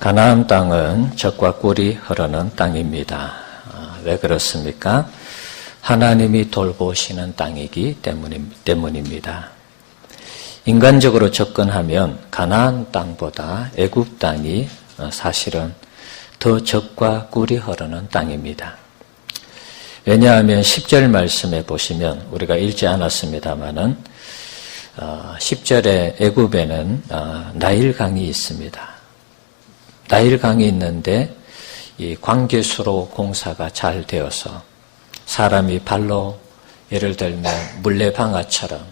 가나안 땅은 젖과 꿀이 흐르는 땅입니다. 왜 그렇습니까? 하나님이 돌보시는 땅이기 때문입니다. 인간적으로 접근하면 가나안 땅보다 애굽 땅이 사실은 더 젖과 꿀이 흐르는 땅입니다. 왜냐하면 10절 말씀에 보시면 우리가 읽지 않았습니다마는 10절에 애굽에는 나일강이 있습니다. 나일강이 있는데 이 광개수로 공사가 잘 되어서 사람이 발로 예를 들면 물레방아처럼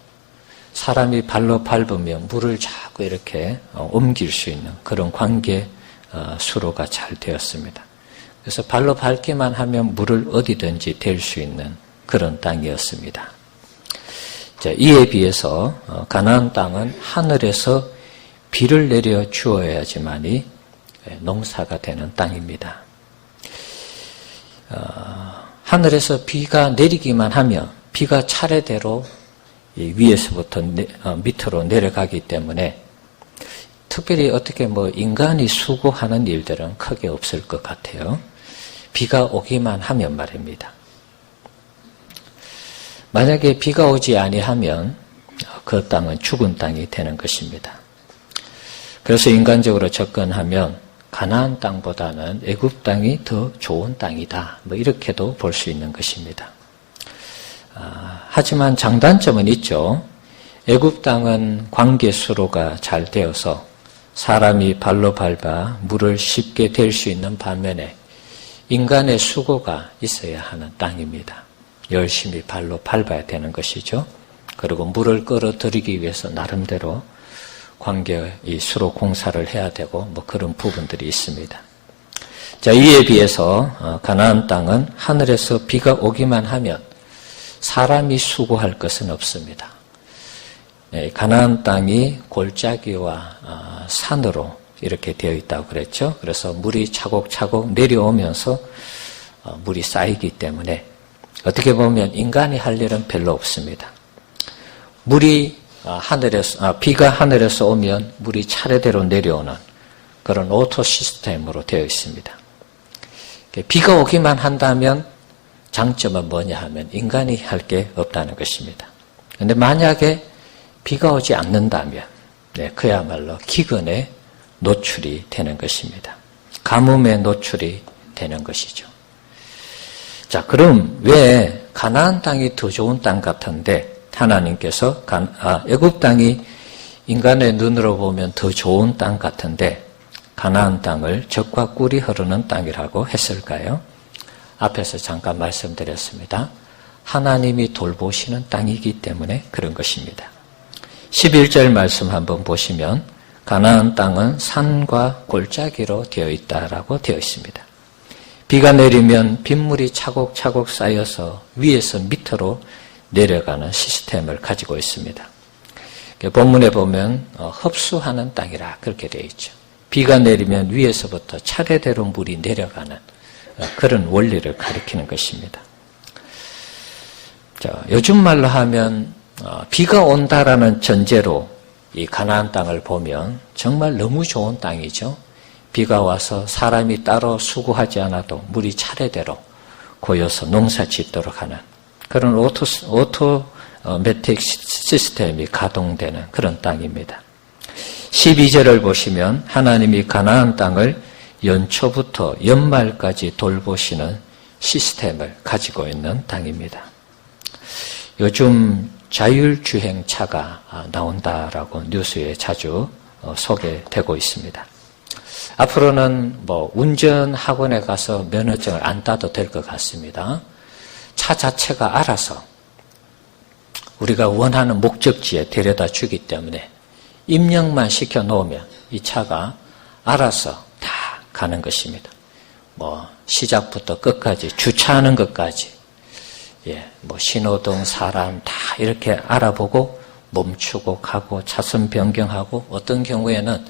사람이 발로 밟으면 물을 자꾸 이렇게 옮길 수 있는 그런 광개수로가 잘 되었습니다. 그래서 발로 밟기만 하면 물을 어디든지 댈 수 있는 그런 땅이었습니다. 자, 이에 비해서 가나안 땅은 하늘에서 비를 내려 주어야지만이 농사가 되는 땅입니다. 하늘에서 비가 내리기만 하면 비가 차례대로 위에서부터 밑으로 내려가기 때문에 특별히 어떻게 인간이 수고하는 일들은 크게 없을 것 같아요. 비가 오기만 하면 말입니다. 만약에 비가 오지 아니하면 그 땅은 죽은 땅이 되는 것입니다. 그래서 인간적으로 접근하면 가나안 땅보다는 애굽 땅이 더 좋은 땅이다. 이렇게도 볼 수 있는 것입니다. 하지만 장단점은 있죠. 애굽 땅은 광개수로가 잘 되어서 사람이 발로 밟아 물을 쉽게 댈 수 있는 반면에 인간의 수고가 있어야 하는 땅입니다. 열심히 발로 밟아야 되는 것이죠. 그리고 물을 끌어들이기 위해서 나름대로 이 수로 공사를 해야 되고 그런 부분들이 있습니다. 자, 이에 비해서 가나안 땅은 하늘에서 비가 오기만 하면 사람이 수고할 것은 없습니다. 가나안 땅이 골짜기와 산으로 이렇게 되어 있다고 그랬죠. 그래서 물이 차곡차곡 내려오면서 물이 쌓이기 때문에 어떻게 보면 인간이 할 일은 별로 없습니다. 비가 하늘에서 오면 물이 차례대로 내려오는 그런 오토 시스템으로 되어 있습니다. 비가 오기만 한다면 장점은 뭐냐 하면 인간이 할 게 없다는 것입니다. 그런데 만약에 비가 오지 않는다면 그야말로 기근에 노출이 되는 것입니다. 가뭄에 노출이 되는 것이죠. 자, 그럼 왜 가나안 땅이 더 좋은 땅 같은데 하나님께서 애굽 땅이 인간의 눈으로 보면 더 좋은 땅 같은데 가나안 땅을 젖과 꿀이 흐르는 땅이라고 했을까요? 앞에서 잠깐 말씀드렸습니다. 하나님이 돌보시는 땅이기 때문에 그런 것입니다. 11절 말씀 한번 보시면 가나안 땅은 산과 골짜기로 되어 있다라고 되어 있습니다. 비가 내리면 빗물이 차곡차곡 쌓여서 위에서 밑으로 내려가는 시스템을 가지고 있습니다. 본문에 보면 흡수하는 땅이라 그렇게 되어 있죠. 비가 내리면 위에서부터 차례대로 물이 내려가는 그런 원리를 가리키는 것입니다. 자, 요즘 말로 하면 비가 온다라는 전제로 이 가나안 땅을 보면 정말 너무 좋은 땅이죠. 비가 와서 사람이 따로 수고하지 않아도 물이 차례대로 고여서 농사 짓도록 하는 그런 오토매틱 시스템이 가동되는 그런 땅입니다. 12절을 보시면 하나님이 가나안 땅을 연초부터 연말까지 돌보시는 시스템을 가지고 있는 땅입니다. 요즘 자율주행차가 나온다라고 뉴스에 자주 소개되고 있습니다. 앞으로는 운전학원에 가서 면허증을 안 따도 될 것 같습니다. 차 자체가 알아서 우리가 원하는 목적지에 데려다 주기 때문에 입력만 시켜 놓으면 이 차가 알아서 다 가는 것입니다. 시작부터 끝까지 주차하는 것까지 신호등, 사람 다 이렇게 알아보고 멈추고 가고 차선 변경하고 어떤 경우에는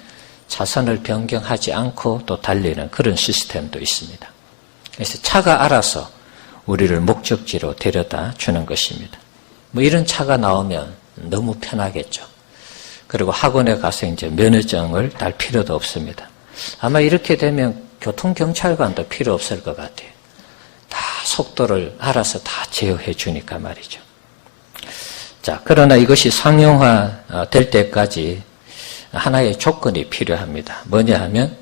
차선을 변경하지 않고 또 달리는 그런 시스템도 있습니다. 그래서 차가 알아서 우리를 목적지로 데려다 주는 것입니다. 이런 차가 나오면 너무 편하겠죠. 그리고 학원에 가서 이제 면허증을 딸 필요도 없습니다. 아마 이렇게 되면 교통경찰관도 필요 없을 것 같아요. 다 속도를 알아서 다 제어해 주니까 말이죠. 자, 그러나 이것이 상용화 될 때까지 하나의 조건이 필요합니다. 뭐냐 하면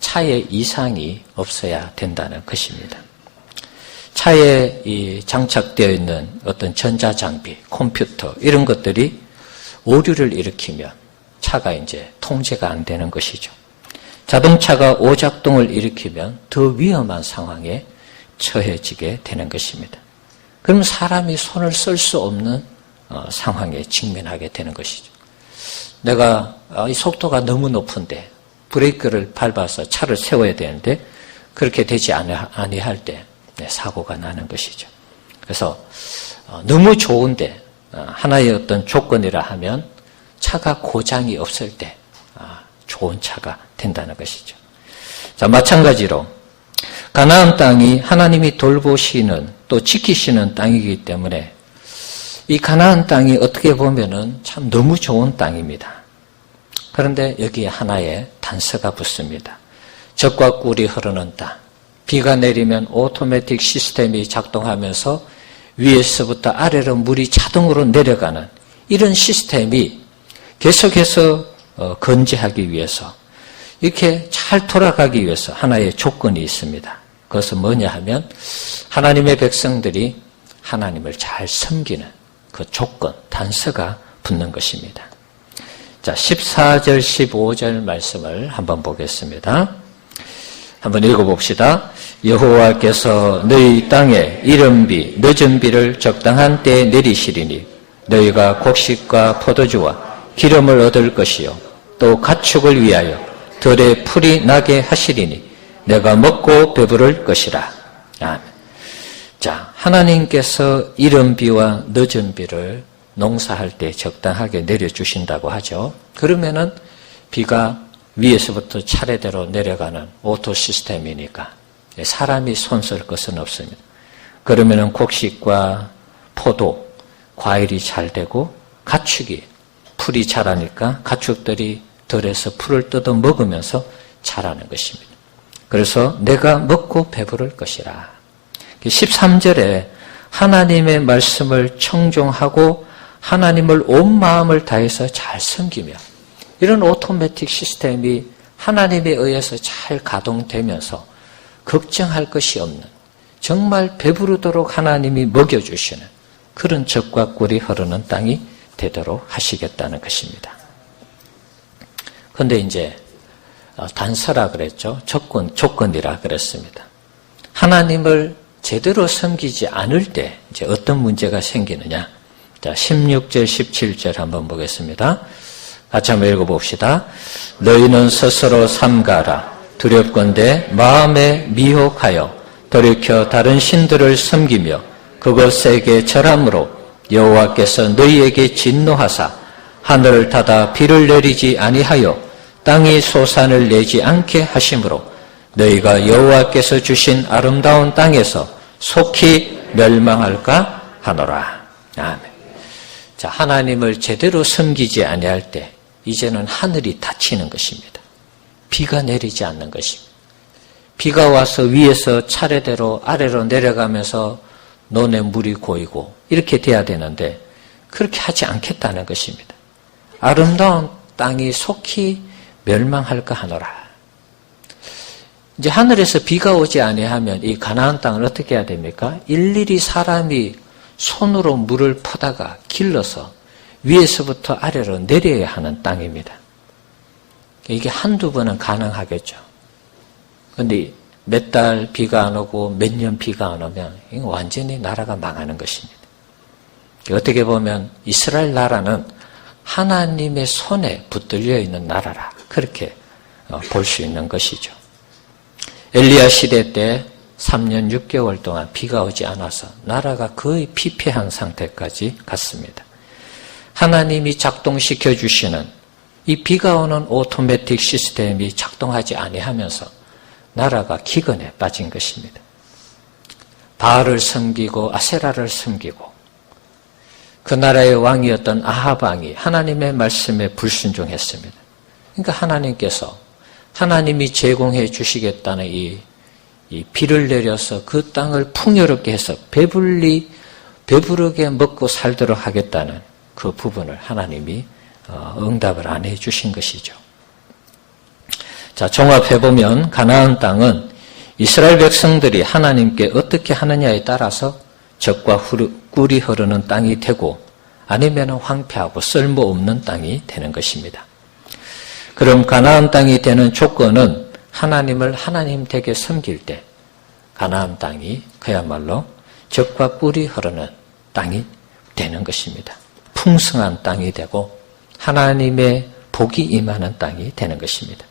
차에 이상이 없어야 된다는 것입니다. 차에 장착되어 있는 어떤 전자장비, 컴퓨터 이런 것들이 오류를 일으키면 차가 이제 통제가 안 되는 것이죠. 자동차가 오작동을 일으키면 더 위험한 상황에 처해지게 되는 것입니다. 그럼 사람이 손을 쓸 수 없는 상황에 직면하게 되는 것이죠. 내가 이 속도가 너무 높은데 브레이크를 밟아서 차를 세워야 되는데 그렇게 되지 아니할 때 사고가 나는 것이죠. 그래서 너무 좋은데 하나의 어떤 조건이라 하면 차가 고장이 없을 때 좋은 차가 된다는 것이죠. 자, 마찬가지로 가나안 땅이 하나님이 돌보시는 또 지키시는 땅이기 때문에 이 가나안 땅이 어떻게 보면은 참 너무 좋은 땅입니다. 그런데 여기에 하나의 단서가 붙습니다. 젖과 꿀이 흐르는 땅. 비가 내리면 오토매틱 시스템이 작동하면서 위에서부터 아래로 물이 자동으로 내려가는 이런 시스템이 계속해서 건재하기 위해서 이렇게 잘 돌아가기 위해서 하나의 조건이 있습니다. 그것은 뭐냐 하면 하나님의 백성들이 하나님을 잘 섬기는 그 조건, 단서가 붙는 것입니다. 자, 14절, 15절 말씀을 한번 보겠습니다. 한번 읽어봅시다. 여호와께서 너희 땅에 이른비, 늦은비를 적당한 때에 내리시리니 너희가 곡식과 포도주와 기름을 얻을 것이요 또 가축을 위하여 들에 풀이 나게 하시리니 내가 먹고 배부를 것이라. 아멘. 자, 하나님께서 이른 비와 늦은 비를 농사할 때 적당하게 내려주신다고 하죠. 그러면은 비가 위에서부터 차례대로 내려가는 오토 시스템이니까 사람이 손쓸 것은 없습니다. 그러면은 곡식과 포도, 과일이 잘 되고 가축이 풀이 자라니까 가축들이 들에서 풀을 뜯어 먹으면서 자라는 것입니다. 그래서 내가 먹고 배부를 것이라. 13절에 하나님의 말씀을 청종하고 하나님을 온 마음을 다해서 잘 섬기며 이런 오토매틱 시스템이 하나님에 의해서 잘 가동되면서 걱정할 것이 없는 정말 배부르도록 하나님이 먹여주시는 그런 젖과 꿀이 흐르는 땅이 되도록 하시겠다는 것입니다. 그런데 이제 단서라 그랬죠. 조건이라 그랬습니다. 하나님을 제대로 섬기지 않을 때 이제 어떤 문제가 생기느냐. 자, 16절, 17절 한번 보겠습니다. 같이 한번 읽어봅시다. 너희는 스스로 삼가라. 두렵건대 마음에 미혹하여 돌이켜 다른 신들을 섬기며 그것에게 절함으로 여호와께서 너희에게 진노하사 하늘을 닫아 비를 내리지 아니하여 땅이 소산을 내지 않게 하심으로 너희가 여호와께서 주신 아름다운 땅에서 속히 멸망할까 하노라. 아멘. 자, 하나님을 제대로 섬기지 아니할 때 이제는 하늘이 닫히는 것입니다. 비가 내리지 않는 것입니다. 비가 와서 위에서 차례대로 아래로 내려가면서 논에 물이 고이고 이렇게 돼야 되는데 그렇게 하지 않겠다는 것입니다. 아름다운 땅이 속히 멸망할까 하노라. 이제 하늘에서 비가 오지 아니하면 이 가나안 땅을 어떻게 해야 됩니까? 일일이 사람이 손으로 물을 퍼다가 길러서 위에서부터 아래로 내려야 하는 땅입니다. 이게 한두 번은 가능하겠죠. 그런데 몇 달 비가 안 오고 몇 년 비가 안 오면 완전히 나라가 망하는 것입니다. 어떻게 보면 이스라엘 나라는 하나님의 손에 붙들려 있는 나라라. 그렇게 볼 수 있는 것이죠. 엘리야 시대 때 3년 6개월 동안 비가 오지 않아서 나라가 거의 피폐한 상태까지 갔습니다. 하나님이 작동시켜 주시는 이 비가 오는 오토매틱 시스템이 작동하지 아니하면서 나라가 기근에 빠진 것입니다. 바알을 섬기고 아세라를 섬기고 그 나라의 왕이었던 아합 왕이 하나님의 말씀에 불순종했습니다. 그러니까 하나님께서 하나님이 제공해 주시겠다는 이 비를 내려서 그 땅을 풍요롭게 해서 배부르게 먹고 살도록 하겠다는 그 부분을 하나님이 응답을 안 해 주신 것이죠. 자, 종합해보면 가나안 땅은 이스라엘 백성들이 하나님께 어떻게 하느냐에 따라서 젖과 꿀이 흐르는 땅이 되고 아니면 황폐하고 쓸모없는 땅이 되는 것입니다. 그럼 가나안 땅이 되는 조건은 하나님을 하나님 되게 섬길 때 가나안 땅이 그야말로 젖과 꿀이 흐르는 땅이 되는 것입니다. 풍성한 땅이 되고 하나님의 복이 임하는 땅이 되는 것입니다.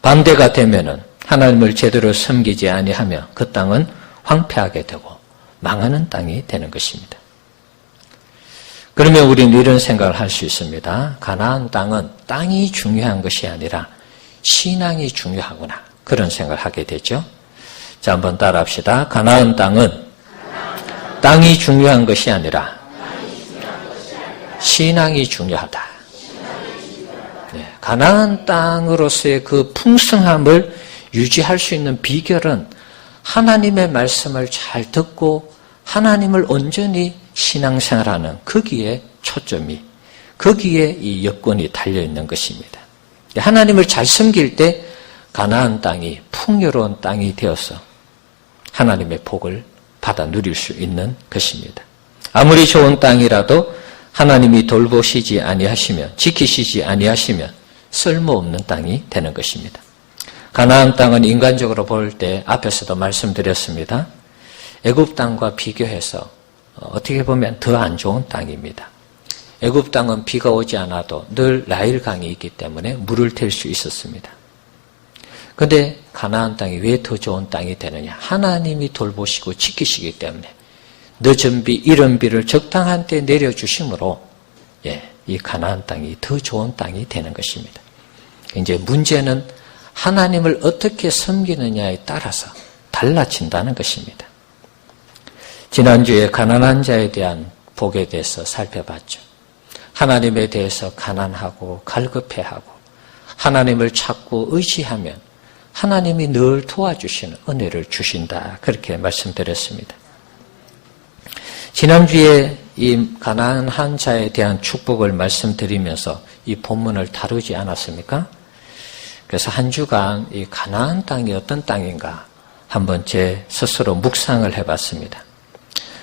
반대가 되면은 하나님을 제대로 섬기지 아니하며 그 땅은 황폐하게 되고 망하는 땅이 되는 것입니다. 그러면 우리는 이런 생각을 할 수 있습니다. 가나안 땅은 땅이 중요한 것이 아니라 신앙이 중요하구나. 그런 생각을 하게 되죠. 자, 한번 따라합시다. 가나안 땅은 땅이 중요한 것이 아니라 신앙이 중요하다. 네, 가나안 땅으로서의 그 풍성함을 유지할 수 있는 비결은 하나님의 말씀을 잘 듣고 하나님을 온전히 신앙생활하는 거기에 초점이, 거기에 이 여건이 달려있는 것입니다. 하나님을 잘 섬길 때 가나안 땅이 풍요로운 땅이 되어서 하나님의 복을 받아 누릴 수 있는 것입니다. 아무리 좋은 땅이라도 하나님이 돌보시지 아니하시면, 지키시지 아니하시면 쓸모없는 땅이 되는 것입니다. 가나안 땅은 인간적으로 볼 때 앞에서도 말씀드렸습니다. 애굽 땅과 비교해서 어떻게 보면 더 안 좋은 땅입니다. 애굽 땅은 비가 오지 않아도 늘 나일강이 있기 때문에 물을 댈 수 있었습니다. 그런데 가나안 땅이 왜 더 좋은 땅이 되느냐? 하나님이 돌보시고 지키시기 때문에 늦은 비, 이른 비를 적당한 때 내려주심으로 이 가나안 땅이 더 좋은 땅이 되는 것입니다. 이제 문제는 하나님을 어떻게 섬기느냐에 따라서 달라진다는 것입니다. 지난주에 가난한 자에 대한 복에 대해서 살펴봤죠. 하나님에 대해서 가난하고 갈급해하고 하나님을 찾고 의지하면 하나님이 늘 도와주시는 은혜를 주신다. 그렇게 말씀드렸습니다. 지난주에 이 가난한 자에 대한 축복을 말씀드리면서 이 본문을 다루지 않았습니까? 그래서 한 주간 이 가나안 땅이 어떤 땅인가 한번 제 스스로 묵상을 해봤습니다.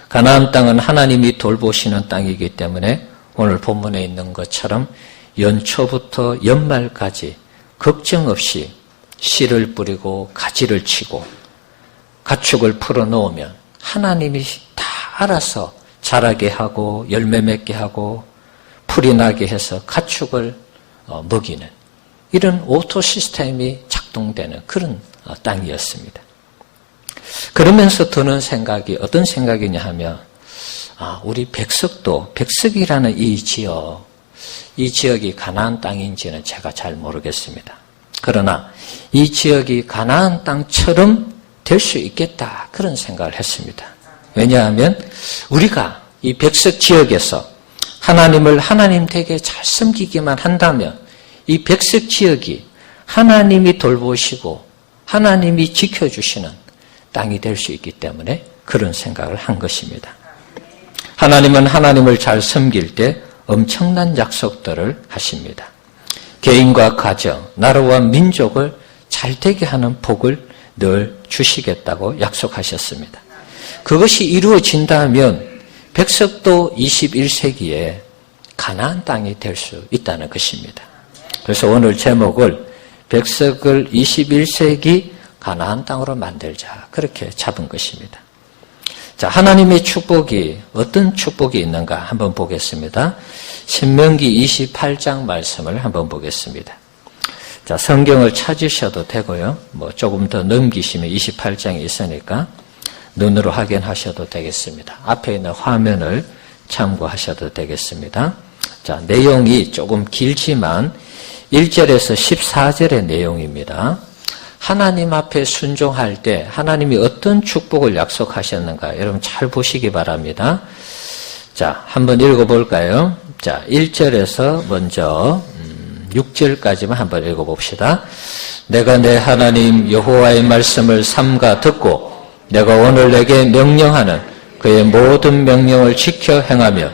가나안 땅은 하나님이 돌보시는 땅이기 때문에 오늘 본문에 있는 것처럼 연초부터 연말까지 걱정 없이 씨를 뿌리고 가지를 치고 가축을 풀어놓으면 하나님이 다 알아서 자라게 하고 열매 맺게 하고 풀이 나게 해서 가축을 먹이는 이런 오토 시스템이 작동되는 그런 땅이었습니다. 그러면서 드는 생각이 어떤 생각이냐 하면 우리 백석이라는 이 지역이 가나안 땅인지는 제가 잘 모르겠습니다. 그러나 이 지역이 가나안 땅처럼 될 수 있겠다 그런 생각을 했습니다. 왜냐하면 우리가 이 백석 지역에서 하나님을 하나님 되게 잘 섬기기만 한다면 이 백석 지역이 하나님이 돌보시고 하나님이 지켜주시는 땅이 될 수 있기 때문에 그런 생각을 한 것입니다. 하나님은 하나님을 잘 섬길 때 엄청난 약속들을 하십니다. 개인과 가정, 나라와 민족을 잘 되게 하는 복을 늘 주시겠다고 약속하셨습니다. 그것이 이루어진다면 백석도 21세기에 가나안 땅이 될 수 있다는 것입니다. 그래서 오늘 제목을 백석을 21세기 가나안 땅으로 만들자 그렇게 잡은 것입니다. 자, 하나님의 축복이 어떤 축복이 있는가 한번 보겠습니다. 신명기 28장 말씀을 한번 보겠습니다. 자, 성경을 찾으셔도 되고요. 조금 더 넘기시면 28장이 있으니까 눈으로 확인하셔도 되겠습니다. 앞에 있는 화면을 참고하셔도 되겠습니다. 자, 내용이 조금 길지만 1절에서 14절의 내용입니다. 하나님 앞에 순종할 때 하나님이 어떤 축복을 약속하셨는가 여러분 잘 보시기 바랍니다. 자, 한번 읽어볼까요? 자, 1절에서 먼저 6절까지만 한번 읽어봅시다. 내가 내 하나님 여호와의 말씀을 삼가 듣고 내가 오늘 내게 명령하는 그의 모든 명령을 지켜 행하며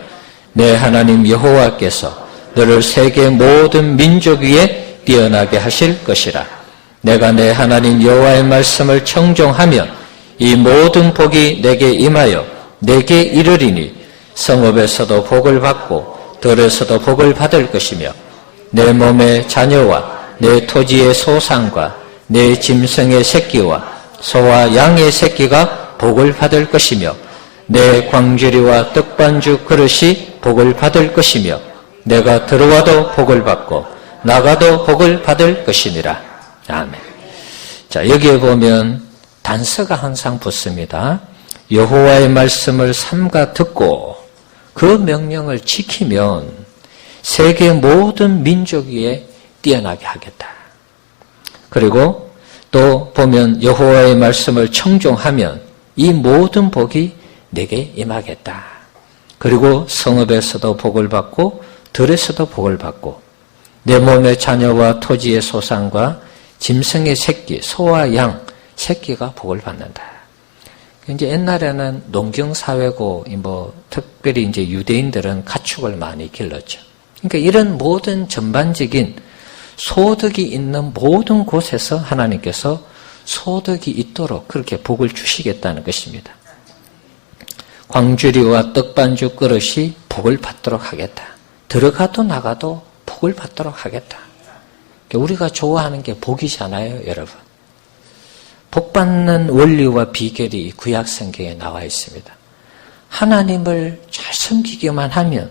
내 하나님 여호와께서 너를 세계 모든 민족 위에 뛰어나게 하실 것이라. 내가 내 하나님 여호와의 말씀을 청종하며 이 모든 복이 내게 임하여 내게 이르리니 성읍에서도 복을 받고 들에서도 복을 받을 것이며 내 몸의 자녀와 내 토지의 소산과 내 짐승의 새끼와 소와 양의 새끼가 복을 받을 것이며 내 광주리와 떡반죽 그릇이 복을 받을 것이며 내가 들어와도 복을 받고 나가도 복을 받을 것이니라. 아멘. 자, 여기에 보면 단서가 항상 붙습니다. 여호와의 말씀을 삼가 듣고 그 명령을 지키면 세계 모든 민족 위에 뛰어나게 하겠다. 그리고 또 보면 여호와의 말씀을 청종하면 이 모든 복이 내게 임하겠다. 그리고 성읍에서도 복을 받고 들에서도 복을 받고 내 몸의 자녀와 토지의 소산과 짐승의 새끼, 소와 양 새끼가 복을 받는다. 이제 옛날에는 농경사회고 특별히 이제 유대인들은 가축을 많이 길렀죠. 그러니까 이런 모든 전반적인 소득이 있는 모든 곳에서 하나님께서 소득이 있도록 그렇게 복을 주시겠다는 것입니다. 광주리와 떡반죽 그릇이 복을 받도록 하겠다. 들어가도 나가도 복을 받도록 하겠다. 우리가 좋아하는 게 복이잖아요, 여러분. 복 받는 원리와 비결이 구약 성경에 나와 있습니다. 하나님을 잘 섬기기만 하면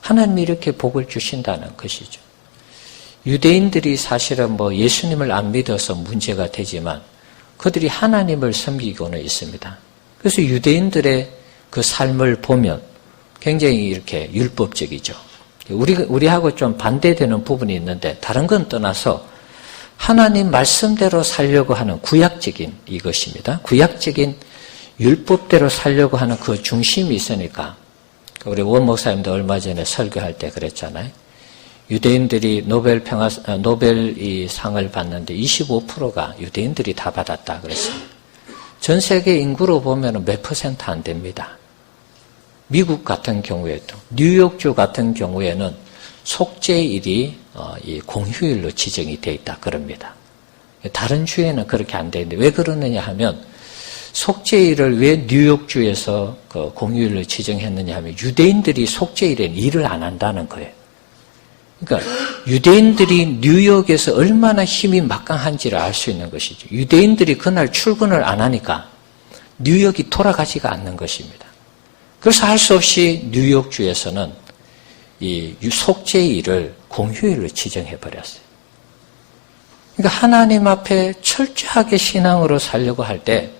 하나님이 이렇게 복을 주신다는 것이죠. 유대인들이 사실은 예수님을 안 믿어서 문제가 되지만 그들이 하나님을 섬기고는 있습니다. 그래서 유대인들의 그 삶을 보면 굉장히 이렇게 율법적이죠. 우리하고 좀 반대되는 부분이 있는데 다른 건 떠나서 하나님 말씀대로 살려고 하는 구약적인 이것입니다. 구약적인 율법대로 살려고 하는 그 중심이 있으니까 우리 원 목사님도 얼마 전에 설교할 때 그랬잖아요. 유대인들이 노벨 이 상을 받는데 25%가 유대인들이 다 받았다 그랬어요. 전 세계 인구로 보면 몇 % 안 됩니다. 미국 같은 경우에도 뉴욕주 같은 경우에는 속죄일이 이 공휴일로 지정이 되어 있다 그럽니다. 다른 주에는 그렇게 안 되는데 왜 그러느냐 하면 속죄일을 왜 뉴욕주에서 그 공휴일로 지정했느냐 하면 유대인들이 속죄일에는 일을 안 한다는 거예요. 그러니까 유대인들이 뉴욕에서 얼마나 힘이 막강한지를 알 수 있는 것이죠. 유대인들이 그날 출근을 안 하니까 뉴욕이 돌아가지가 않는 것입니다. 그래서 할 수 없이 뉴욕주에서는 이 속죄일을 공휴일로 지정해버렸어요. 그러니까 하나님 앞에 철저하게 신앙으로 살려고 할 때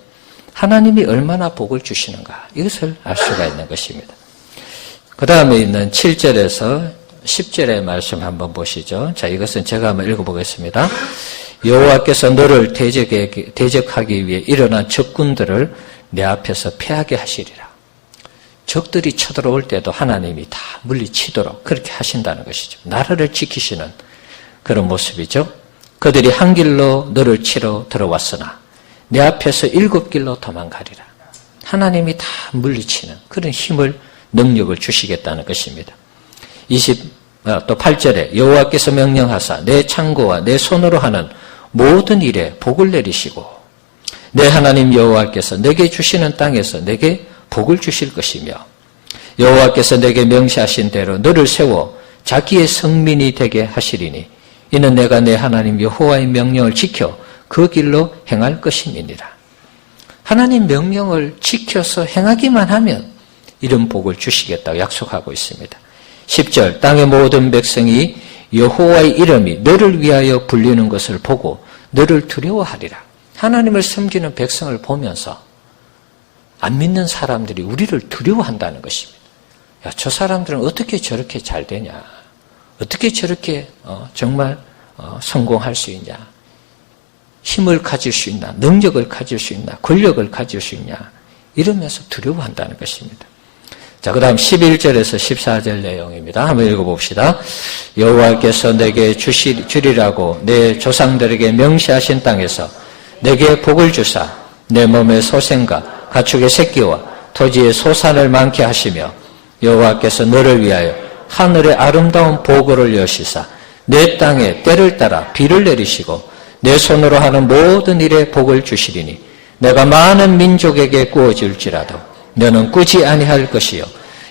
하나님이 얼마나 복을 주시는가 이것을 알 수가 있는 것입니다. 그 다음에 있는 7절에서 10절의 말씀 한번 보시죠. 자, 이것은 제가 한번 읽어보겠습니다. 여호와께서 너를 대적하기 위해 일어난 적군들을 내 앞에서 패하게 하시리라. 적들이 쳐들어올 때도 하나님이 다 물리치도록 그렇게 하신다는 것이죠. 나라를 지키시는 그런 모습이죠. 그들이 한 길로 너를 치러 들어왔으나 내 앞에서 7길로 도망가리라. 하나님이 다 물리치는 그런 힘을 능력을 주시겠다는 것입니다. 또 8절에 여호와께서 명령하사 내 창고와 내 손으로 하는 모든 일에 복을 내리시고 내 하나님 여호와께서 내게 주시는 땅에서 내게 복을 주실 것이며 여호와께서 내게 명시하신 대로 너를 세워 자기의 성민이 되게 하시리니 이는 내가 내 하나님 여호와의 명령을 지켜 그 길로 행할 것임이니라. 하나님 명령을 지켜서 행하기만 하면 이런 복을 주시겠다고 약속하고 있습니다. 10절 땅의 모든 백성이 여호와의 이름이 너를 위하여 불리는 것을 보고 너를 두려워하리라. 하나님을 섬기는 백성을 보면서 안 믿는 사람들이 우리를 두려워한다는 것입니다. 야, 저 사람들은 어떻게 저렇게 잘 되냐? 어떻게 저렇게 정말 성공할 수 있냐? 힘을 가질 수 있나? 능력을 가질 수 있나? 권력을 가질 수 있냐? 이러면서 두려워한다는 것입니다. 자, 그 다음 11절에서 14절 내용입니다. 한번 읽어봅시다. 여호와께서 내게 주리라고 내 조상들에게 명시하신 땅에서 내게 복을 주사 내 몸의 소생과 가축의 새끼와 토지의 소산을 많게 하시며 여호와께서 너를 위하여 하늘의 아름다운 보고를 여시사 내 땅에 때를 따라 비를 내리시고 내 손으로 하는 모든 일에 복을 주시리니 내가 많은 민족에게 구워줄지라도 너는 꾸지 아니할 것이요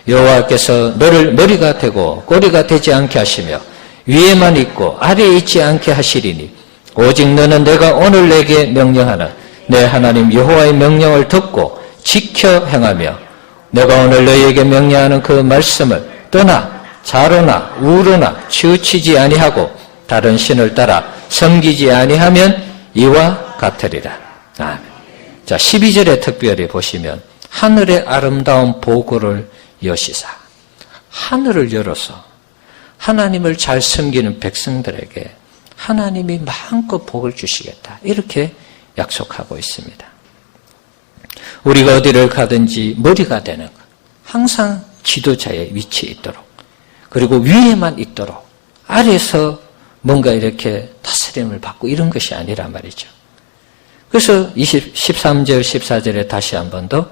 여호와께서 너를 머리가 되고 꼬리가 되지 않게 하시며 위에만 있고 아래에 있지 않게 하시리니 오직 너는 내가 오늘 내게 명령하는 내 하나님 여호와의 명령을 듣고 지켜 행하며 내가 오늘 너희에게 명령하는 그 말씀을 떠나 좌로나 우로나 치우치지 아니하고 다른 신을 따라 섬기지 아니하면 이와 같으리라. 아멘. 자, 12절에 특별히 보시면 하늘의 아름다운 보고를 여시사. 하늘을 열어서 하나님을 잘 섬기는 백성들에게 하나님이 마음껏 복을 주시겠다. 이렇게 약속하고 있습니다. 우리가 어디를 가든지 머리가 되는 것. 항상 지도자의 위치에 있도록. 그리고 위에만 있도록. 아래에서 뭔가 이렇게 다스림을 받고 이런 것이 아니란 말이죠. 그래서 13절, 14절에 다시 한 번 더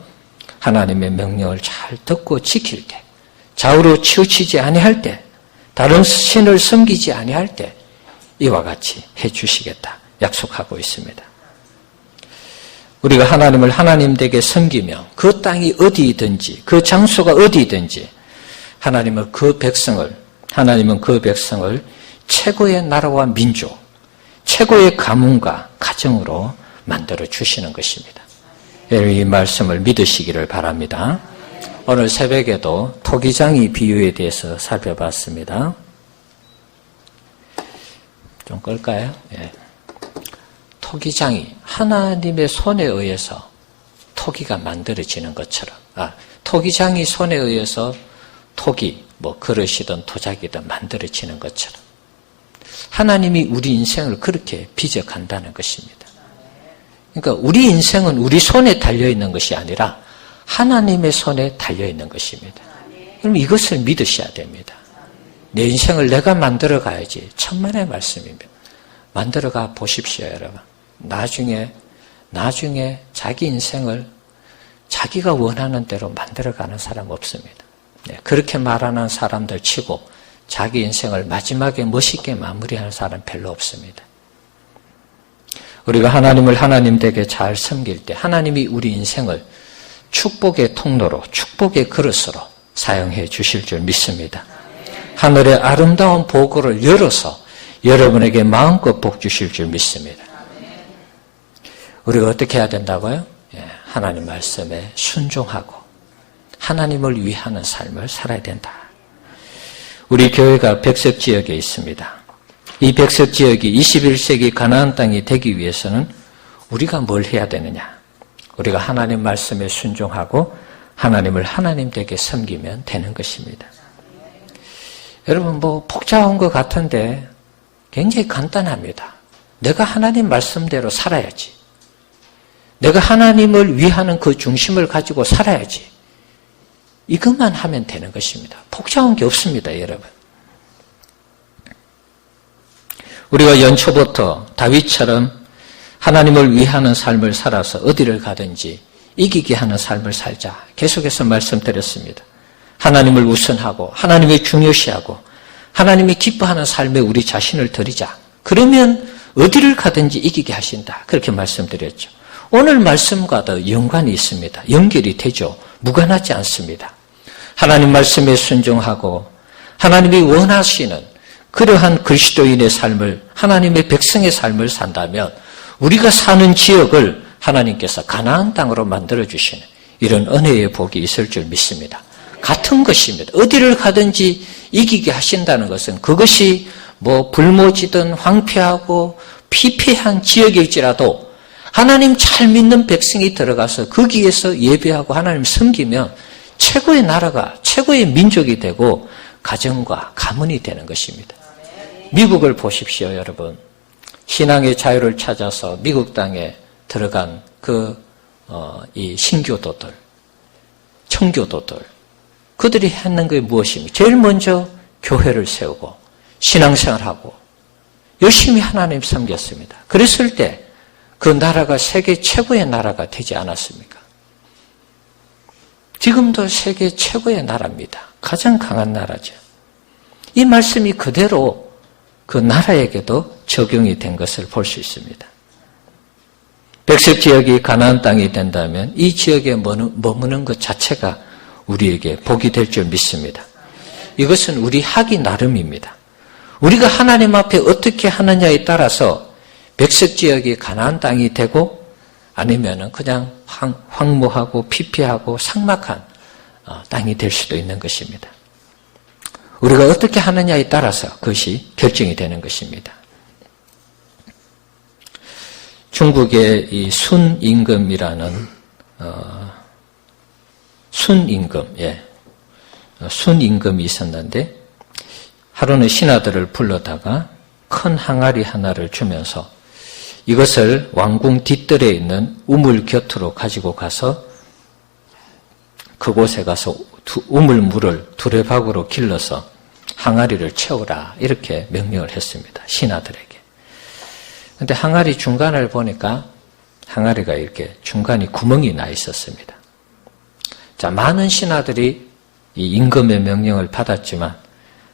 하나님의 명령을 잘 듣고 지킬 때, 좌우로 치우치지 아니할 때, 다른 신을 섬기지 아니할 때 이와 같이 해주시겠다 약속하고 있습니다. 우리가 하나님을 하나님 되게 섬기며 그 땅이 어디든지 그 장소가 어디든지 하나님은 그 백성을 최고의 나라와 민족, 최고의 가문과 가정으로 만들어 주시는 것입니다. 여러분 이 말씀을 믿으시기를 바랍니다. 오늘 새벽에도 토기장이 비유에 대해서 살펴봤습니다. 좀 끌까요? 예. 토기장이 하나님의 손에 의해서 토기가 만들어지는 것처럼 토기장이 손에 의해서 토기, 그릇이든 도자기든 만들어지는 것처럼 하나님이 우리 인생을 그렇게 비적한다는 것입니다. 그러니까 우리 인생은 우리 손에 달려있는 것이 아니라 하나님의 손에 달려있는 것입니다. 그럼 이것을 믿으셔야 됩니다. 내 인생을 내가 만들어 가야지. 천만의 말씀입니다. 만들어 가 보십시오, 여러분. 나중에 자기 인생을 자기가 원하는 대로 만들어 가는 사람 없습니다. 그렇게 말하는 사람들 치고 자기 인생을 마지막에 멋있게 마무리하는 사람 별로 없습니다. 우리가 하나님을 하나님 되게 잘 섬길 때 하나님이 우리 인생을 축복의 통로로, 축복의 그릇으로 사용해 주실 줄 믿습니다. 하늘의 아름다운 보고를 열어서 여러분에게 마음껏 복 주실 줄 믿습니다. 우리가 어떻게 해야 된다고요? 하나님 말씀에 순종하고 하나님을 위하는 삶을 살아야 된다. 우리 교회가 백석 지역에 있습니다. 이 백석 지역이 21세기 가나안 땅이 되기 위해서는 우리가 뭘 해야 되느냐? 우리가 하나님 말씀에 순종하고 하나님을 하나님 되게 섬기면 되는 것입니다. 여러분 복잡한 것 같은데 굉장히 간단합니다. 내가 하나님 말씀대로 살아야지. 내가 하나님을 위하는 그 중심을 가지고 살아야지. 이것만 하면 되는 것입니다. 복잡한 게 없습니다, 여러분. 우리가 연초부터 다윗처럼 하나님을 위하는 삶을 살아서 어디를 가든지 이기게 하는 삶을 살자. 계속해서 말씀드렸습니다. 하나님을 우선하고 하나님을 중요시하고 하나님이 기뻐하는 삶에 우리 자신을 드리자. 그러면 어디를 가든지 이기게 하신다. 그렇게 말씀드렸죠. 오늘 말씀과도 연관이 있습니다. 연결이 되죠. 무관하지 않습니다. 하나님 말씀에 순종하고 하나님이 원하시는 그러한 그리스도인의 삶을 하나님의 백성의 삶을 산다면 우리가 사는 지역을 하나님께서 가나안 땅으로 만들어주시는 이런 은혜의 복이 있을 줄 믿습니다. 같은 것입니다. 어디를 가든지 이기게 하신다는 것은 그것이 불모지든 황폐하고 피폐한 지역일지라도 하나님 잘 믿는 백성이 들어가서 거기에서 예배하고 하나님 섬기면 최고의 나라가 최고의 민족이 되고 가정과 가문이 되는 것입니다. 미국을 보십시오, 여러분. 신앙의 자유를 찾아서 미국 땅에 들어간 이 신교도들, 청교도들, 그들이 했는 게 무엇입니까? 제일 먼저 교회를 세우고 신앙생활하고 열심히 하나님 섬겼습니다. 그랬을 때 그 나라가 세계 최고의 나라가 되지 않았습니까? 지금도 세계 최고의 나라입니다. 가장 강한 나라죠. 이 말씀이 그대로 그 나라에게도 적용이 된 것을 볼 수 있습니다. 백색 지역이 가나안 땅이 된다면 이 지역에 머무는 것 자체가 우리에게 복이 될 줄 믿습니다. 이것은 우리 하기 나름입니다. 우리가 하나님 앞에 어떻게 하느냐에 따라서 백색 지역이 가나안 땅이 되고 아니면은 그냥 황무하고 피폐하고 삭막한 땅이 될 수도 있는 것입니다. 우리가 어떻게 하느냐에 따라서 그것이 결정이 되는 것입니다. 중국의 이 순임금이라는 순임금이 있었는데 하루는 신하들을 불러다가 큰 항아리 하나를 주면서 이것을 왕궁 뒷뜰에 있는 우물 곁으로 가지고 가서 그곳에 가서 우물물을 두레박으로 길러서 항아리를 채우라 이렇게 명령을 했습니다. 신하들에게. 그런데 항아리 중간을 보니까 항아리가 이렇게 중간에 구멍이 나 있었습니다. 자, 많은 신하들이 이 임금의 명령을 받았지만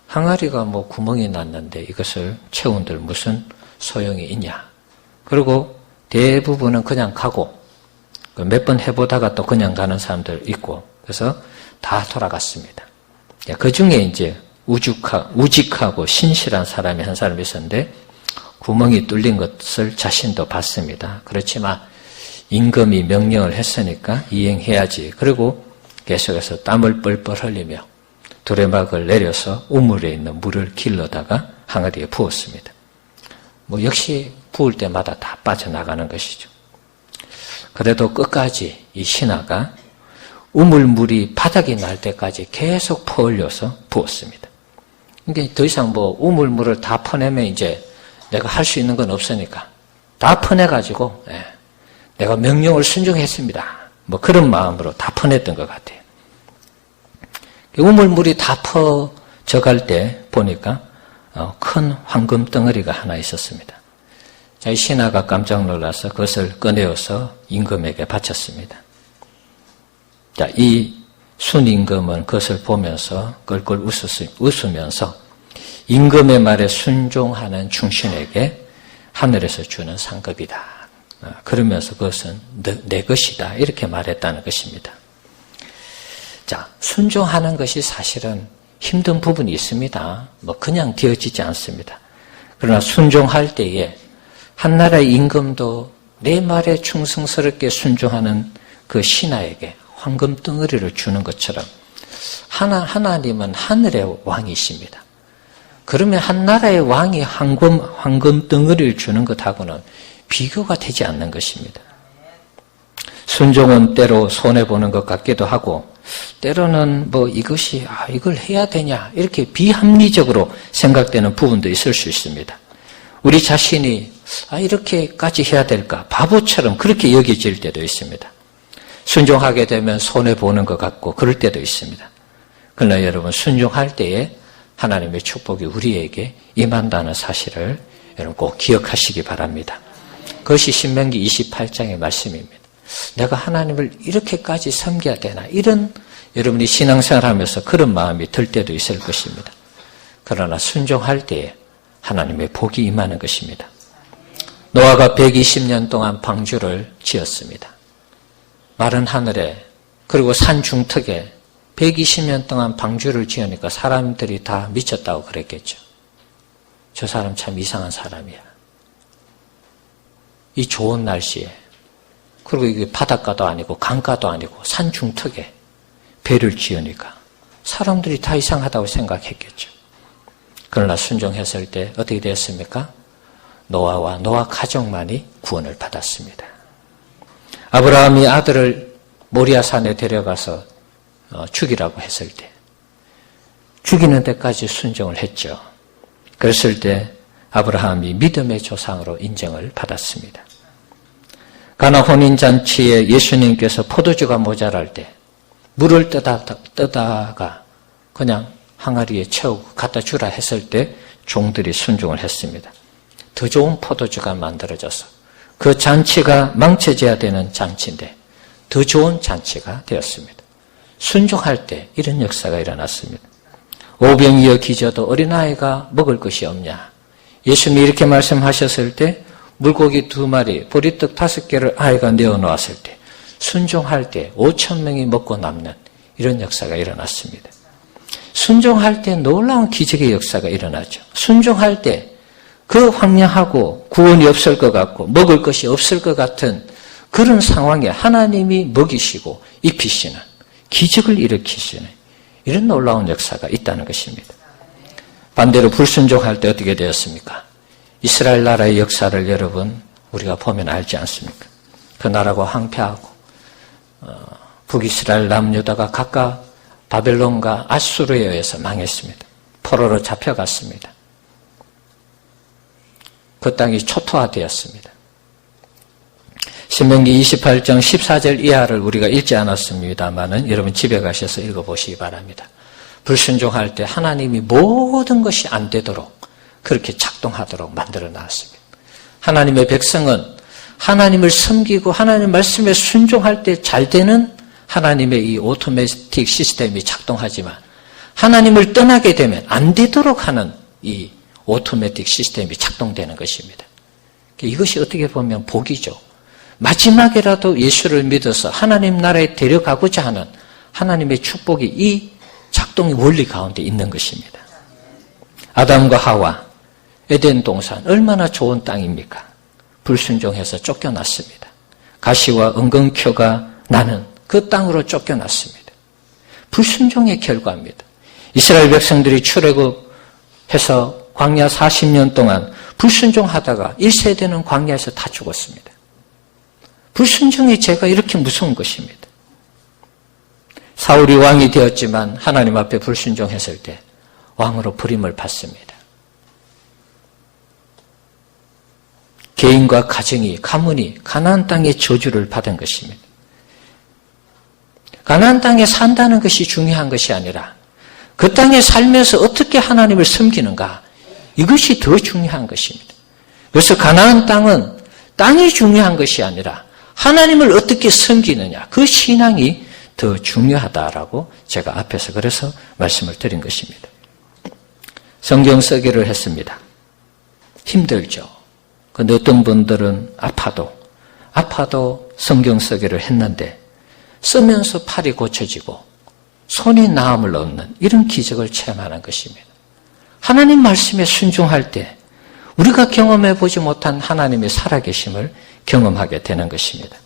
항아리가 뭐 구멍이 났는데 이것을 채운들 무슨 소용이 있냐. 그리고 대부분은 그냥 가고 몇 번 해보다가 또 그냥 가는 사람들 있고 그래서 다 돌아갔습니다. 그 중에 이제 우직하고 신실한 사람이 한 사람이 있었는데 구멍이 뚫린 것을 자신도 봤습니다. 그렇지만 임금이 명령을 했으니까 이행해야지. 그리고 계속해서 땀을 뻘뻘 흘리며 두레막을 내려서 우물에 있는 물을 길러다가 항아리에 부었습니다. 뭐 역시 부을 때마다 다 빠져나가는 것이죠. 그래도 끝까지 이 신하가 우물물이 바닥이 날 때까지 계속 퍼올려서 부었습니다. 그러니까 더 이상 뭐 우물물을 다 퍼내면 이제 내가 할 수 있는 건 없으니까 다 퍼내가지고 내가 명령을 순종했습니다. 뭐 그런 마음으로 다 퍼냈던 것 같아요. 우물물이 다 퍼져갈 때 보니까 큰 황금 덩어리가 하나 있었습니다. 이 신하가 깜짝 놀라서 그것을 꺼내어서 임금에게 바쳤습니다. 자, 이 순임금은 그것을 보면서 껄껄 웃으면서 임금의 말에 순종하는 충신에게 하늘에서 주는 상급이다. 그러면서 그것은 내 것이다. 이렇게 말했다는 것입니다. 자, 순종하는 것이 사실은 힘든 부분이 있습니다. 뭐 그냥 되어지지 않습니다. 그러나 순종할 때에 한나라의 임금도 내 말에 충성스럽게 순종하는 그 신하에게 황금 덩어리를 주는 것처럼 하나님은 하늘의 왕이십니다. 그러면 한 나라의 왕이 황금 덩어리를 주는 것하고는 비교가 되지 않는 것입니다. 순종은 때로 손해보는 것 같기도 하고 때로는 뭐 이걸 해야 되냐 이렇게 비합리적으로 생각되는 부분도 있을 수 있습니다. 우리 자신이 이렇게까지 해야 될까 바보처럼 그렇게 여겨질 때도 있습니다. 순종하게 되면 손해보는 것 같고 그럴 때도 있습니다. 그러나 여러분 순종할 때에 하나님의 축복이 우리에게 임한다는 사실을 여러분 꼭 기억하시기 바랍니다. 그것이 신명기 28장의 말씀입니다. 내가 하나님을 이렇게까지 섬겨야 되나 이런 여러분이 신앙생활하면서 그런 마음이 들 때도 있을 것입니다. 그러나 순종할 때에 하나님의 복이 임하는 것입니다. 노아가 120년 동안 방주를 지었습니다. 마른 하늘에 그리고 산 중턱에 120년 동안 방주를 지으니까 사람들이 다 미쳤다고 그랬겠죠. 저 사람 참 이상한 사람이야. 이 좋은 날씨에 그리고 이게 바닷가도 아니고 강가도 아니고 산 중턱에 배를 지으니까 사람들이 다 이상하다고 생각했겠죠. 그러나 순종했을 때 어떻게 됐습니까? 노아와 노아 가족만이 구원을 받았습니다. 아브라함이 아들을 모리아산에 데려가서 죽이라고 했을 때 죽이는 데까지 순종을 했죠. 그랬을 때 아브라함이 믿음의 조상으로 인정을 받았습니다. 가나 혼인잔치에 예수님께서 포도주가 모자랄 때 물을 뜨다가 그냥 항아리에 채우고 갖다 주라 했을 때 종들이 순종을 했습니다. 더 좋은 포도주가 만들어져서 그 잔치가 망쳐져야 되는 잔치인데 더 좋은 잔치가 되었습니다. 순종할 때 이런 역사가 일어났습니다. 오병이어 기저도 어린아이가 먹을 것이 없냐. 예수님이 이렇게 말씀하셨을 때 물고기 2마리, 보리떡 5개를 아이가 내어놓았을 때 순종할 때 5,000명이 먹고 남는 이런 역사가 일어났습니다. 순종할 때 놀라운 기적의 역사가 일어나죠. 순종할 때 그 황량하고 구원이 없을 것 같고 먹을 것이 없을 것 같은 그런 상황에 하나님이 먹이시고 입히시는 기적을 일으키시는 이런 놀라운 역사가 있다는 것입니다. 반대로 불순종할 때 어떻게 되었습니까? 이스라엘 나라의 역사를 여러분 우리가 보면 알지 않습니까? 그 나라가 황폐하고 북이스라엘 남유다가 각각 바벨론과 아수르에 의해서 망했습니다. 포로로 잡혀갔습니다. 그 땅이 초토화되었습니다. 신명기 28장 14절 이하를 우리가 읽지 않았습니다만은 여러분 집에 가셔서 읽어보시기 바랍니다. 불순종할 때 하나님이 모든 것이 안 되도록 그렇게 작동하도록 만들어 놨습니다. 하나님의 백성은 하나님을 섬기고 하나님 말씀에 순종할 때 잘 되는 하나님의 이 오토매틱 시스템이 작동하지만 하나님을 떠나게 되면 안 되도록 하는 이 오토매틱 시스템이 작동되는 것입니다. 이것이 어떻게 보면 복이죠. 마지막에라도 예수를 믿어서 하나님 나라에 데려가고자 하는 하나님의 축복이 이 작동의 원리 가운데 있는 것입니다. 아담과 하와 에덴 동산 얼마나 좋은 땅입니까? 불순종해서 쫓겨났습니다. 가시와 은근표가 나는 그 땅으로 쫓겨났습니다. 불순종의 결과입니다. 이스라엘 백성들이 출애굽해서 광야 40년 동안 불순종하다가 1세대는 광야에서 다 죽었습니다. 불순종의 죄가 이렇게 무서운 것입니다. 사울이 왕이 되었지만 하나님 앞에 불순종했을 때 왕으로 부림을 받습니다. 개인과 가정이, 가문이 가나안 땅의 저주를 받은 것입니다. 가나안 땅에 산다는 것이 중요한 것이 아니라 그 땅에 살면서 어떻게 하나님을 섬기는가 이것이 더 중요한 것입니다. 그래서 가나안 땅은 땅이 중요한 것이 아니라 하나님을 어떻게 섬기느냐 그 신앙이 더 중요하다라고 제가 앞에서 그래서 말씀을 드린 것입니다. 성경 쓰기를 했습니다. 힘들죠. 근데 어떤 분들은 아파도 성경 쓰기를 했는데 쓰면서 팔이 고쳐지고 손이 나음을 얻는 이런 기적을 체험하는 것입니다. 하나님 말씀에 순종할 때 우리가 경험해 보지 못한 하나님의 살아계심을 경험하게 되는 것입니다.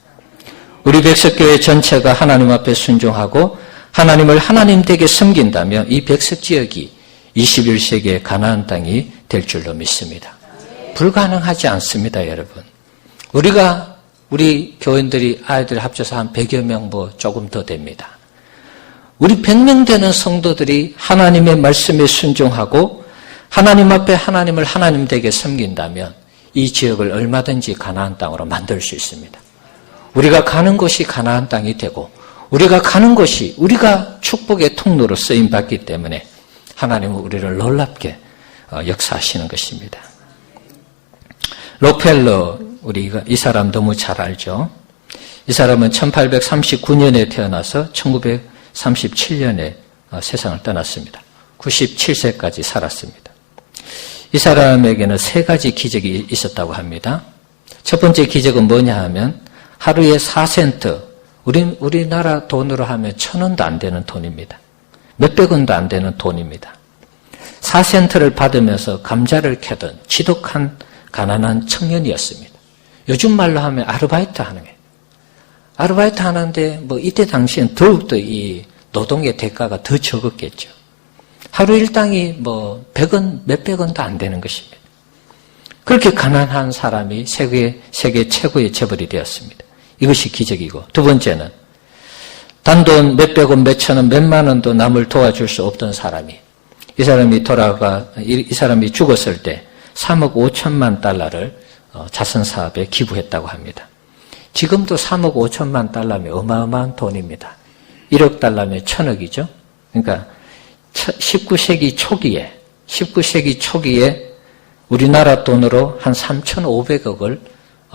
우리 백석교회 전체가 하나님 앞에 순종하고 하나님을 하나님 되게 섬긴다면 이 백석지역이 21세기의 가나안 땅이 될 줄로 믿습니다. 불가능하지 않습니다, 여러분. 우리 교인들이 아이들 합쳐서 한 100여 명 조금 더 됩니다. 우리 100명 되는 성도들이 하나님의 말씀에 순종하고 하나님 앞에 하나님을 하나님 되게 섬긴다면 이 지역을 얼마든지 가나안 땅으로 만들 수 있습니다. 우리가 가는 곳이 가나안 땅이 되고 우리가 가는 곳이 우리가 축복의 통로로 쓰임받기 때문에 하나님은 우리를 놀랍게 역사하시는 것입니다. 록펠러 우리가 이 사람 너무 잘 알죠. 이 사람은 1839년에 태어나서 1937년에 세상을 떠났습니다. 97세까지 살았습니다. 이 사람에게는 3가지 기적이 있었다고 합니다. 첫 번째 기적은 뭐냐 하면 하루에 4센트, 우리나라 돈으로 하면 1,000원도 안 되는 돈입니다. 몇백 원도 안 되는 돈입니다. 4센트를 받으면서 감자를 캐던 지독한 가난한 청년이었습니다. 요즘 말로 하면 아르바이트 하는 거예요. 아르바이트 하는데 이때 당시엔 더욱더 이 노동의 대가가 더 적었겠죠. 하루 일당이 100원, 몇백 원도 안 되는 것입니다. 그렇게 가난한 사람이 세계 최고의 재벌이 되었습니다. 이것이 기적이고, 두 번째는 단돈 몇백 원, 몇천 원, 몇만 원도 남을 도와줄 수 없던 사람이 이 사람이 죽었을 때 3억 5천만 달러를 자선사업에 기부했다고 합니다. 지금도 3억 5천만 달러면 어마어마한 돈입니다. 1억 달러면 1000억이죠. 그러니까 19세기 초기에 우리나라 돈으로 한 3,500억을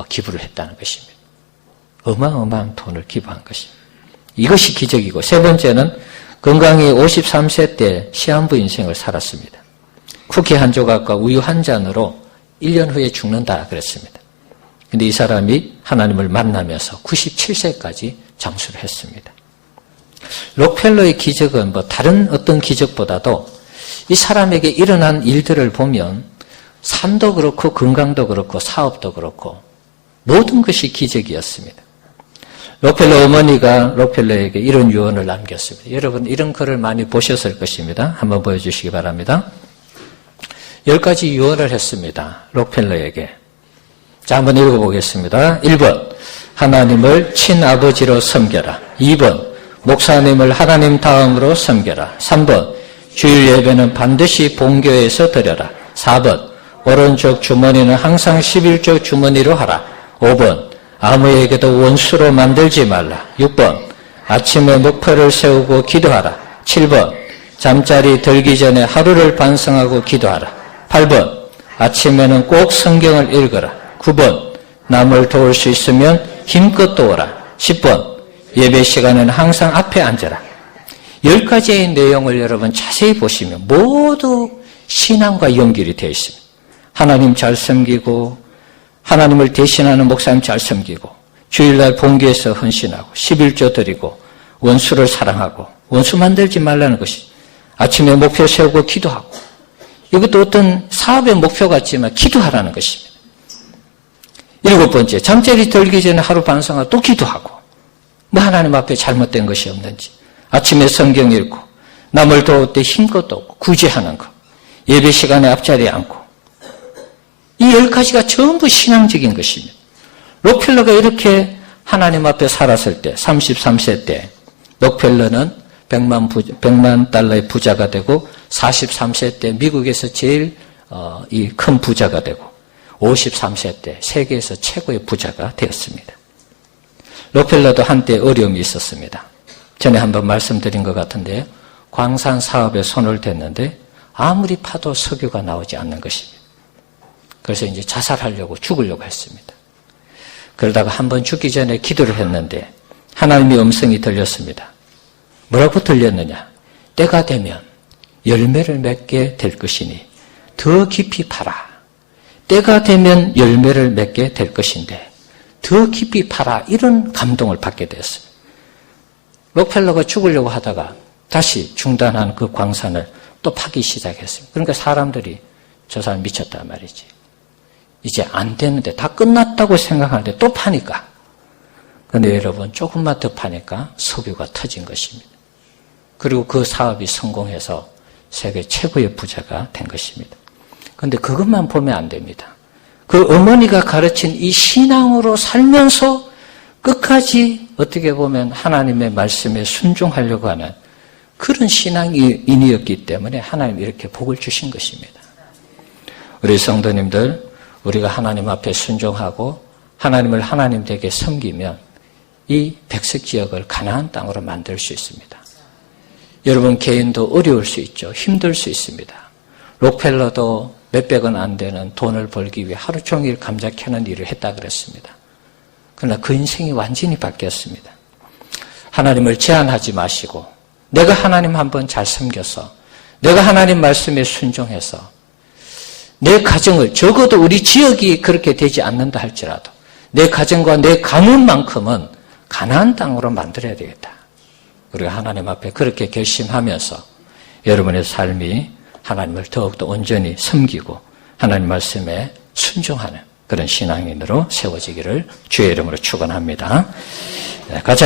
기부를 했다는 것입니다. 어마어마한 돈을 기부한 것입니다. 이것이 기적이고, 세 번째는 건강히 53세 때 시한부 인생을 살았습니다. 쿠키 한 조각과 우유 한 잔으로 1년 후에 죽는다 그랬습니다. 근데 이 사람이 하나님을 만나면서 97세까지 장수를 했습니다. 록펠러의 기적은 다른 어떤 기적보다도 이 사람에게 일어난 일들을 보면 삶도 그렇고 건강도 그렇고 사업도 그렇고 모든 것이 기적이었습니다. 록펠러 어머니가 록펠러에게 이런 유언을 남겼습니다. 여러분 이런 글을 많이 보셨을 것입니다. 한번 보여주시기 바랍니다. 10가지 유언을 했습니다. 록펠러에게. 자, 한번 읽어보겠습니다. 1번, 하나님을 친아버지로 섬겨라. 2번, 목사님을 하나님 다음으로 섬겨라. 3번, 주일 예배는 반드시 본교에서 드려라. 4번, 오른쪽 주머니는 항상 11조 주머니로 하라. 5번, 아무에게도 원수로 만들지 말라. 6번, 아침에 목표를 세우고 기도하라. 7번, 잠자리 들기 전에 하루를 반성하고 기도하라. 8번, 아침에는 꼭 성경을 읽어라. 9번, 남을 도울 수 있으면 힘껏 도우라. 10번, 예배 시간에는 항상 앞에 앉아라. 10가지의 내용을 여러분 자세히 보시면 모두 신앙과 연결이 되어 있습니다. 하나님 잘 섬기고, 하나님을 대신하는 목사님 잘 섬기고, 주일날 본교에서 헌신하고, 11조 드리고, 원수를 사랑하고, 원수 만들지 말라는 것이, 아침에 목표 세우고 기도하고, 이것도 어떤 사업의 목표 같지만 기도하라는 것입니다. 7번째, 잠자리 들기 전에 하루 반성하고 또 기도하고, 하나님 앞에 잘못된 것이 없는지, 아침에 성경 읽고, 남을 도울 때 힘껏 돕고, 구제하는 것, 예배 시간에 앞자리에 앉고, 이 10가지가 전부 신앙적인 것입니다. 록펠러가 이렇게 하나님 앞에 살았을 때, 33세 때, 록펠러는 100만 달러의 부자가 되고, 43세 때 미국에서 제일 이 큰 부자가 되고, 53세 때 세계에서 최고의 부자가 되었습니다. 록펠러도 한때 어려움이 있었습니다. 전에 한번 말씀드린 것 같은데요. 광산 사업에 손을 댔는데 아무리 파도 석유가 나오지 않는 것입니다. 그래서 이제 자살하려고 죽으려고 했습니다. 그러다가 한번 죽기 전에 기도를 했는데 하나님의 음성이 들렸습니다. 뭐라고 들렸느냐? 때가 되면 열매를 맺게 될 것이니 더 깊이 파라. 때가 되면 열매를 맺게 될 것인데 더 깊이 파라. 이런 감동을 받게 되었습니다. 록펠러가 죽으려고 하다가 다시 중단한 그 광산을 또 파기 시작했습니다. 그러니까 사람들이 저 사람 미쳤단 말이지. 이제 안 되는데 다 끝났다고 생각하는데 또 파니까. 그런데 여러분 조금만 더 파니까 석유가 터진 것입니다. 그리고 그 사업이 성공해서 세계 최고의 부자가 된 것입니다. 그런데 그것만 보면 안 됩니다. 그 어머니가 가르친 이 신앙으로 살면서 끝까지 어떻게 보면 하나님의 말씀에 순종하려고 하는 그런 신앙인이었기 때문에 하나님이 이렇게 복을 주신 것입니다. 우리 성도님들, 우리가 하나님 앞에 순종하고 하나님을 하나님 되게 섬기면 이 백석 지역을 가나안 땅으로 만들 수 있습니다. 여러분 개인도 어려울 수 있죠. 힘들 수 있습니다. 록펠러도 몇백원 안 되는 돈을 벌기 위해 하루 종일 감자 캐는 일을 했다 그랬습니다. 그러나 그 인생이 완전히 바뀌었습니다. 하나님을 제한하지 마시고 내가 하나님 한번 잘 섬겨서 내가 하나님 말씀에 순종해서 내 가정을 적어도 우리 지역이 그렇게 되지 않는다 할지라도 내 가정과 내 가문만큼은 가나안 땅으로 만들어야 되겠다. 우리가 하나님 앞에 그렇게 결심하면서 여러분의 삶이 하나님을 더욱더 온전히 섬기고 하나님 말씀에 순종하는 그런 신앙인으로 세워지기를 주의 이름으로 축원합니다. 같이